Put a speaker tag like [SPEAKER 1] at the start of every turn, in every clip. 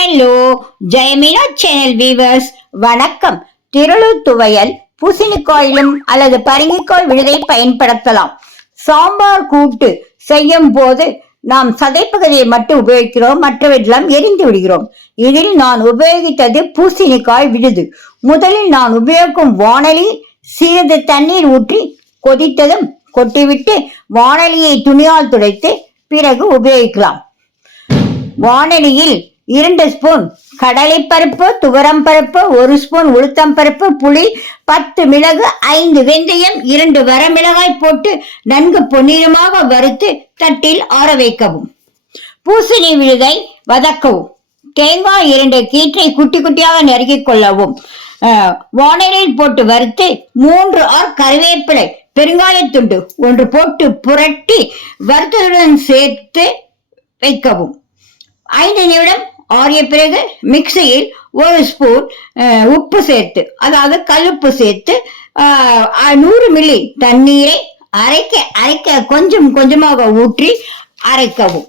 [SPEAKER 1] Hello ஜெயமினோ channel viewers வணக்கம். திருளூர் துவையல் பூசணிக்காயிலும் அல்லது பரங்கிக்காய் விழுதை பயன்படுத்தலாம். சாம்பார் கூட்டு செய்யும் போது நாம் சதைப்பகுதியை மட்டும் உபயோகிக்கிறோம் மற்றவற்றெல்லாம் எரிந்து விடுகிறோம். இதில் நான் உபயோகித்தது பூசணிக்காய் விழுது. முதலில் நான் உபயோகிக்கும் வானலில் சிறிது தண்ணீர் ஊற்றி கொதித்ததும் கொட்டிவிட்டு வானலியை துணியால் துடைத்து பிறகு உபயோகிக்கலாம். வானலியில் இரண்டு ஸ்பூன் கடலைப்பருப்பு துவரம் பருப்பு ஒரு ஸ்பூன் உளுத்தம் பருப்பு புளி பத்து மிளகு ஐந்து வெந்தயம் இரண்டு வரமிளகாய் போட்டு நன்கு பொன்னிறமாக வறுத்து தட்டில் ஆற வைக்கவும். பூசணி விழுதை வதக்கவும். தேங்காய் இரண்டு கீற்றை குட்டி குட்டியாக நறுக்கிக் கொள்ளவும். வானலில் போட்டு வறுத்து மூன்று ஆர் கருவேப்பிலை பெருங்காயத்துண்டு ஒன்று போட்டு புரட்டி வறுத்ததுடன் சேர்த்து வைக்கவும். ஐந்து நிமிடம் ஆறிய பிறகு மிக்சியில் ஒரு ஸ்பூன் உப்பு சேர்த்து அதாவது கல்லுப்பு சேர்த்து நூறு மில்லி தண்ணீரை அரைக்க அரைக்க கொஞ்சம் கொஞ்சமாக ஊற்றி அரைக்கவும்.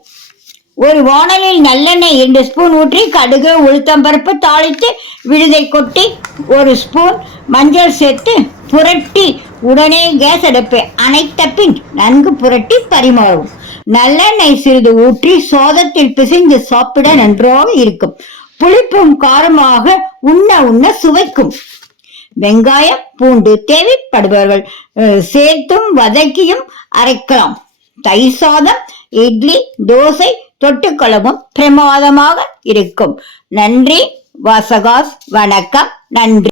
[SPEAKER 1] ஒரு வாணலில் நல்லெண்ணெய் இரண்டு ஸ்பூன் ஊற்றி கடுகு உளுத்தம்பருப்பு தாளித்து விழுதை கொட்டி ஒரு ஸ்பூன் மஞ்சள் சேர்த்து புரட்டி உடனே கேஸ் அடுப்பை அணைத்த பின் நன்கு புரட்டி பரிமாறவும் நல்லெண்ணெய் சிறிது ஊற்றி சோதத்தில் பிசைந்து சாப்பிட நன்றாக இருக்கும். புளிப்பும் காரமாக உண்ண உண்ண சுவைக்கும். வெங்காயம் பூண்டு தேவைப்படுபவர்கள் சேர்த்தும் வதக்கியும் அரைக்கலாம். தயிர் சாதம் இட்லி தோசை தொட்டுக்கொள்ளவும் பிரமாதமாக இருக்கும். நன்றி வாசகாஸ் வணக்கம் நன்றி.